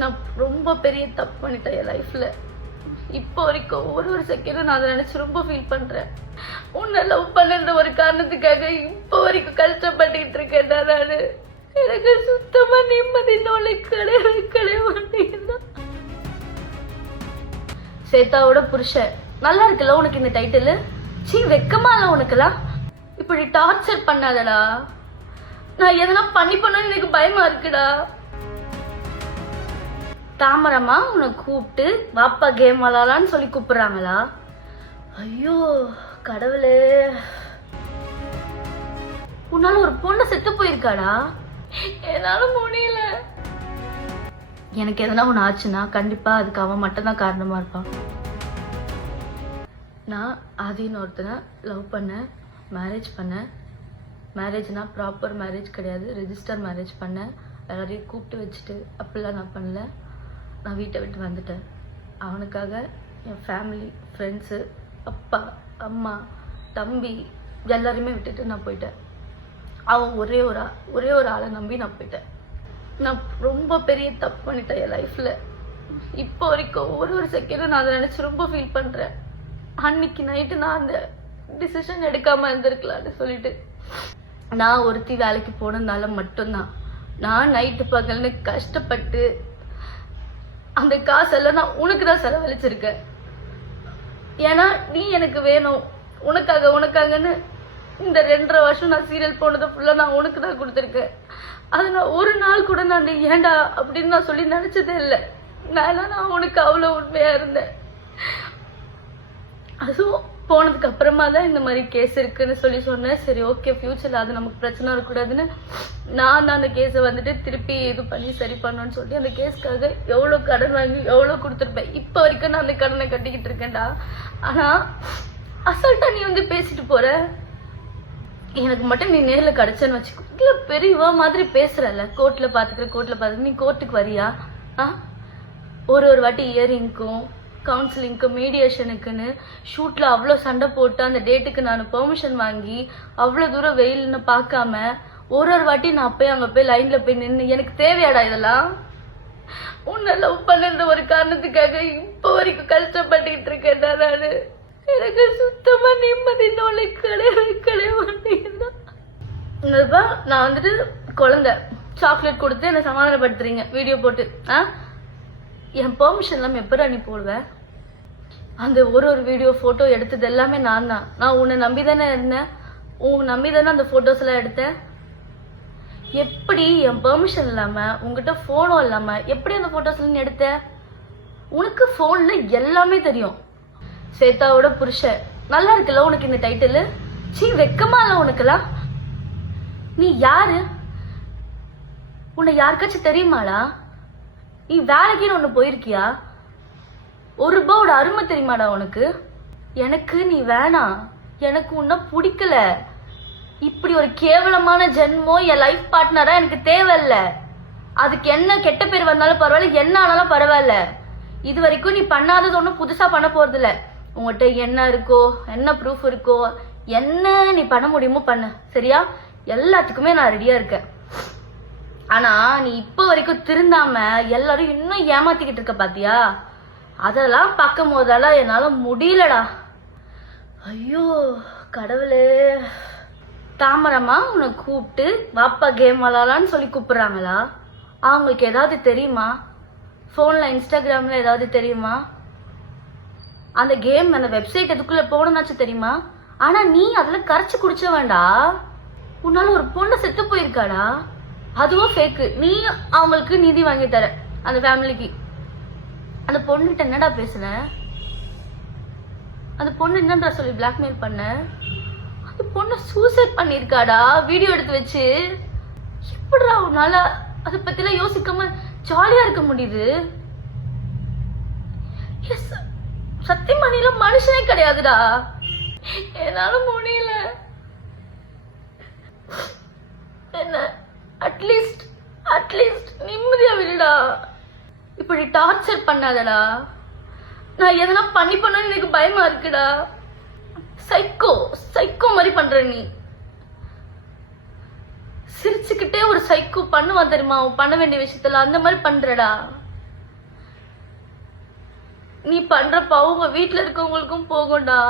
நான் ரொம்ப பெரிய தப்பு பண்ணிட்டேன் என் லைஃப்ல. இப்போ வரைக்கும் ஒரு செகண்டும் நான் அதை நினைச்சு ரொம்ப ஃபீல் பண்றேன். உன்னை லவ் பண்ணுற ஒரு காரணத்துக்காக இப்போ வரைக்கும் கஷ்டப்பட்டுட்டு இருக்கேன் நானு. எனக்கு சுத்தமா நிம்மதி நோலை கிடையவே மாட்டேங்குது. சேதாவோட புருஷன் நல்லா இருக்குல்ல உனக்கு இந்த டைட்டில்? வெக்கமா இல்ல உனக்குலாம்? இப்படி டார்ச்சர் பண்ணாதடா. நான் எதனா பண்ணணும்னு எனக்கு பயமா இருக்குடா. தாமரமா உன்னை கூப்பிட்டு வாப்பா கேம் விளாடலான்னு சொல்லி கூப்பிடுறாங்களா? ஐயோ கடவுளே, உன்னால ஒரு பொண்ணு செத்து போயிருக்காடா. என்னால முடியல. எனக்கு எதனா ஒன்று ஆச்சுன்னா கண்டிப்பா அதுக்கு அவன் மட்டும் தான் காரணமா இருப்பான். நான் ஆதின்னு ஒருத்தனை லவ் பண்ணேன், மேரேஜ் பண்ணேன். மேரேஜ்னா ப்ராப்பர் மேரேஜ் கிடையாது, ரெஜிஸ்டர் மேரேஜ் பண்ணேன். எல்லாரையும் கூப்பிட்டு வச்சுட்டு அப்படிலாம் நான் பண்ணல. நான் வீட்டை விட்டு வந்துட்டேன். அவனுக்காக என் ஃபேமிலி, ஃப்ரெண்ட்ஸு, அப்பா, அம்மா, தம்பி எல்லாரையுமே விட்டுட்டு நான் போயிட்டேன். அவன் ஒரே ஒரு ஆளை நம்பி நான் போயிட்டேன். நான் ரொம்ப பெரிய தப்பு பண்ணிட்டேன் என் லைஃப்பில். இப்போ வரைக்கும் ஒரு செகண்டும் நான் அதை நினச்சி ரொம்ப ஃபீல் பண்ணுறேன். அன்னைக்கு நைட்டு நான் அந்த டிசிஷன் எடுக்காமல் இருந்திருக்கலான்னு சொல்லிட்டு நான் ஒருத்தி வேலைக்கு போனதுனால மட்டும்தான் நான் நைட்டு பகல்னு கஷ்டப்பட்டு அந்த காசெல்லாம் நான் உனக்கு தான் செலவழிச்சிருக்கேன். ஏன்னா நீ எனக்கு வேணும், உனக்காகன்னு இந்த 2.5 வருஷம் நான் சீரியல் போனதை ஃபுல்லாக நான் உனக்கு தான் கொடுத்துருக்கேன். அது நான் ஒரு நாள் கூட நான் ஏண்டா அப்படின்னு நான் சொல்லி நினச்சதே இல்லை. நான் உனக்கு அவ்வளோ உண்மையாக இருந்தேன். அதுவும் போனதுக்கு அப்புறமா தான் இந்த மாதிரி கேஸ் இருக்குன்னு சொல்லி சொன்னேன். சரி ஓகே, ஃபியூச்சரில் அது நமக்கு பிரச்சனை இருக்கக்கூடாதுன்னு நான் தான் அந்த கேஸை வந்துட்டு திருப்பி இது பண்ணி சரி பண்ணணும்னு சொல்லி அந்த கேஸ்க்காக எவ்வளோ கடன் வாங்கி எவ்வளோ கொடுத்துருப்பேன். இப்போ வரைக்கும் நான் அந்த கடனை கட்டிக்கிட்டு இருக்கேன்டா. ஆனால் அசால்ட்டா நீ வந்து பேசிட்டு போற. எனக்கு மட்டும் நீ நேரில் கிடைச்சேன்னு வச்சுக்கோ. இல்லை பெரியவா மாதிரி பேசுறல, கோர்ட்டில் பார்த்துக்கிற நீ கோர்ட்டுக்கு வரியா? ஒரு வாட்டி இயரிங்க்கும் கவுன்சிலிங்க்கு மீடியேஷனுக்குன்னு ஷூட்டில் அவ்வளோ சண்டை போட்டு அந்த டேட்டுக்கு நான் பெர்மிஷன் வாங்கி அவ்வளோ தூரம் வெயில்னு பார்க்காம ஒரு வாட்டி நான் போய் அங்கே போய் லைனில் போய் நின்று எனக்கு தேவையாடா இதெல்லாம்? உன்னை லவ் பண்ணுற ஒரு காரணத்துக்காக இப்போ வரைக்கும் கஷ்டப்பட்டுக்கிட்டு இருக்கேன் நான். எனக்கு சுத்தமாக நிம்மதி நோலை கிடையவே மாட்டேங்குது. நான் வந்துட்டு குழந்தை சாக்லேட் கொடுத்து என்னை சமாதானப்படுத்துறீங்க வீடியோ போட்டு. என் பெர்மிஷன் இல்லாமல் எப்படா நீ போடுவேன்? அந்த ஒரு வீடியோ ஃபோட்டோ எடுத்தது எல்லாமே நான் தான். நான் உன்னை நம்பி தானே இருந்தேன், நம்பி தானே அந்த ஃபோட்டோஸ் எல்லாம் எடுத்தேன். எப்படி என் பெர்மிஷன் இல்லாமல் உங்ககிட்ட ஃபோனும் இல்லாமல் எப்படி அந்த ஃபோட்டோஸ்லாம் எடுத்த? உனக்கு ஃபோனில் எல்லாமே தெரியும். சேதாவோட புருஷன் நல்லா இருக்குல்ல உனக்கு இந்த டைட்டில்? வெக்கமா இல்லை உனக்குலாம்? நீ யாரு? உன்னை யாருக்காச்சும் தெரியுமாடா? நீ வேலைக்குன்னு ஒன்று போயிருக்கியா? ₹1 அருமை தெரியுமாடா உனக்கு? எனக்கு நீ வேணாம், எனக்கு உன்னை பிடிக்கல. இப்படி ஒரு கேவலமான ஜென்மம் என் லைஃப் பார்ட்னரா எனக்கு தேவையில்ல. அதுக்கு என்ன கெட்ட பேர் வந்தாலும் பரவாயில்ல, என்ன ஆனாலும் பரவாயில்ல. இது வரைக்கும் நீ பண்ணாதது ஒன்றும் புதுசா பண்ண போறதில்ல. உங்கள்கிட்ட என்ன இருக்கோ, என்ன ப்ரூஃப் இருக்கோ, என்ன நீ பண்ண முடியுமோ பண்ணு, சரியா? எல்லாத்துக்குமே நான் ரெடியா இருக்கேன். ஆனா நீ இப்போ வரைக்கும் திருந்தாம எல்லாரும் இன்னும் ஏமாத்திக்கிட்டு இருக்க பாத்தியா? அதெல்லாம் பார்க்கும் போதெல்லாம் என்னால முடியலடா. ஐயோ கடவுளே. தாமரமா உன்னை கூப்பிட்டு வாப்பா கேம் விளாடலான்னு சொல்லி கூப்பிடுறாங்களா? அவங்களுக்கு ஏதாவது தெரியுமா? ஃபோன்ல இன்ஸ்டாகிராம்ல ஏதாவது தெரியுமா? அந்த கேம் அந்த வெப்சைட் எதுக்குள்ள போகணும்னாச்சும் தெரியுமா? ஆனா நீ அதுல கரைச்சு குடிச்ச வேண்டா. உன்னால ஒரு பொண்ணு செத்து போயிருக்காடா. அதுவும் ஃபேக்கு. நீ அவங்களுக்கு நிதி வாங்கி தர அந்த ஃபேமிலிக்கு. அந்த பொண்ணுகிட்ட என்னடா பேசுன? அந்த பொண்ணு என்னன்றா சொல்லி பிளாக்மெயில் பண்ண? அந்த பொண்ணு சூசைட் பண்ணிருக்காடா வீடியோ எடுத்து வச்சு. எப்படிடா உன்னால அதை பத்திலாம் யோசிக்காம ஜாலியா இருக்க முடியுது? சத்தியமணியில மனுஷனே கிடையாதுடா. என்னால முடியல. என்ன அட்லீஸ்ட் நிம்மதியா விடுடா. இப்படி டார்ச்சர் பண்ணாதடா. நான் எதனா பண்ணணும்னு எனக்கு பயமா இருக்குடா. சைக்கோ மாதிரி பண்ற நீ. சிரிச்சுக்கிட்டே ஒரு சைக்கோ பண்ணுவான் தெரியுமா? பண்ண வேண்டிய விஷயத்துல அந்த மாதிரி பண்றடா. நீ பண்ற பாவம் உங்க வீட்டுல இருக்கவங்களுக்கும் போகும்டா.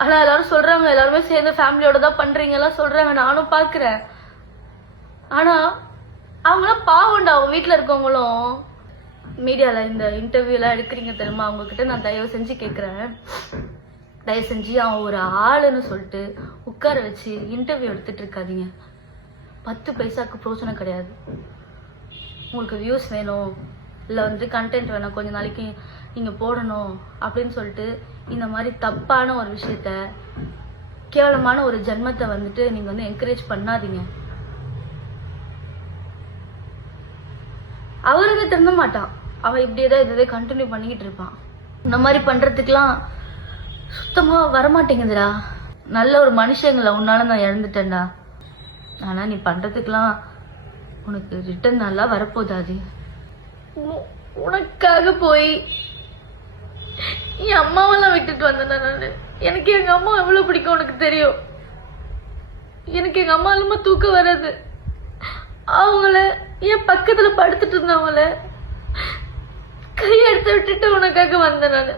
ஆனா எல்லாரும் சொல்றாங்க, எல்லாருமே சேர்ந்து ஃபேமிலியோட தான் பண்றீங்க எல்லாம் சொல்றாங்க, நானும் பாக்குறேன். ஆனா அவங்களாம் பாவம்டா. அவங்க வீட்டுல இருக்கவங்களும் மீடியால இந்த இன்டர்வியூ எல்லாம் எடுக்கிறீங்க தெரியுமா, அவங்க கிட்ட நான் தயவு செஞ்சு கேக்குறேன், தயவு செஞ்சு அவன் ஒரு ஆளுன்னு சொல்லிட்டு உட்கார வச்சு இன்டர்வியூ எடுத்துட்டு இருக்காதீங்க. 10 பைசாக்கு பிரோஜனம் கிடையாது. உங்களுக்கு வியூஸ் வேணும், இல்லை கண்டென்ட் வேணும், கொஞ்ச நாளைக்கு நீங்க போடணும் அப்படின்னு சொல்லிட்டு இந்த மாதிரி தப்பான ஒரு விஷயத்த, கேவலமான ஒரு ஜென்மத்தை நீங்க என்கரேஜ் பண்ணாதீங்க. அவருக்கு திருந்த மாட்டான், அவன் இப்படியேதான் இதே கண்டினியூ பண்ணிக்கிட்டு இருப்பான். இந்த மாதிரி பண்றதுக்கெல்லாம் சுத்தமா வரமாட்டேங்குதுடா. நல்ல ஒரு மனுஷங்களை உன்னால நான் இழந்துட்டேன்டா. ஆனா நீ பண்றதுக்கெல்லாம் உனக்கு ரிட்டர்ன் நல்லா வரப்போதாது. உனக்காக போய் என் அம்மாவெல்லாம் விட்டுட்டு வந்தேன் நானு. எனக்கு எங்க அம்மா எவ்வளவு பிடிக்கும் உனக்கு தெரியும். எனக்கு எங்க அம்மா இல்லாம தூக்கம் வராது. அவங்கள என் பக்கத்துல படுத்துட்டு இருந்தவங்கள கையெடுத்து விட்டுட்டு உனக்காக வந்தேன் நானு.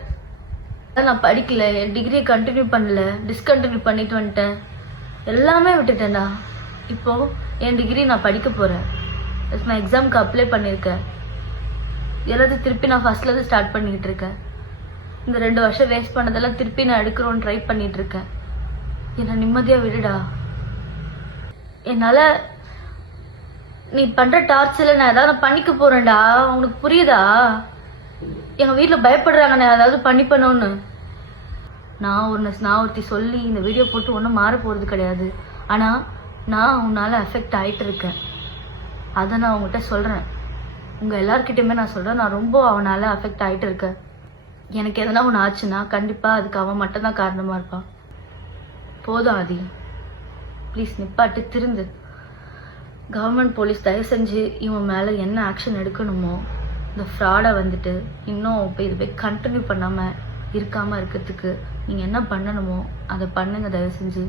நான் படிக்கல, என் டிகிரியை கண்டினியூ பண்ணல, டிஸ்கண்டினியூ பண்ணிட்டு வந்துட்டேன், எல்லாமே விட்டுட்டேன்டா. இப்போ என் டிகிரி நான் படிக்க போறேன், நான் எக்ஸாமுக்கு அப்ளை பண்ணியிருக்கேன், எல்லாத்தையும் திருப்பி நான் ஃபர்ஸ்ட்ல இருந்து ஸ்டார்ட் பண்ணிட்டு இருக்கேன். இந்த 2 வருஷம் வேஸ்ட் பண்ணதெல்லாம் திருப்பி நான் எடுக்கிறோன்னு ட்ரை பண்ணிட்டு இருக்கேன். என்ன நிம்மதியா விடுடா. என்னால நீ பண்ற டார்ச்சர்ல நான் ஏதாவது பண்ணிக்க போறேன்டா. உனக்கு புரியுதா? எங்க வீட்டுல பயப்படுறாங்க நான் ஏதாவது பண்ணிப்பணும்னு. நான் ஒருத்தி சொல்லி இந்த வீடியோ போட்டு ஒன்றும் மாற போறது கிடையாது. ஆனா நான் உன்னால அஃபெக்ட் ஆயிட்டு இருக்கேன். அதை நான் உங்ககிட்ட சொல்றேன், உங்க எல்லார்கிட்டயுமே நான் சொல்றேன். நான் ரொம்ப அவனால அஃபெக்ட் ஆயிட்டு இருக்கேன். எனக்கு எதனா ஒன்று ஆச்சுன்னா கண்டிப்பா அதுக்கு அவன் மட்டும் தான் காரணமா இருப்பான். போதும் ஆதி, ப்ளீஸ் நிப்பாட்டு, திருந்து. கவர்மெண்ட் போலீஸ் தயவு செஞ்சு இவன் மேல என்ன ஆக்ஷன் எடுக்கணுமோ, இந்த ஃப்ராடை இன்னும் இது போய் கண்டினியூ பண்ணாம இருக்காம இருக்கிறதுக்கு நீங்க என்ன பண்ணணுமோ அதை பண்ணுங்க தயவு செஞ்சு.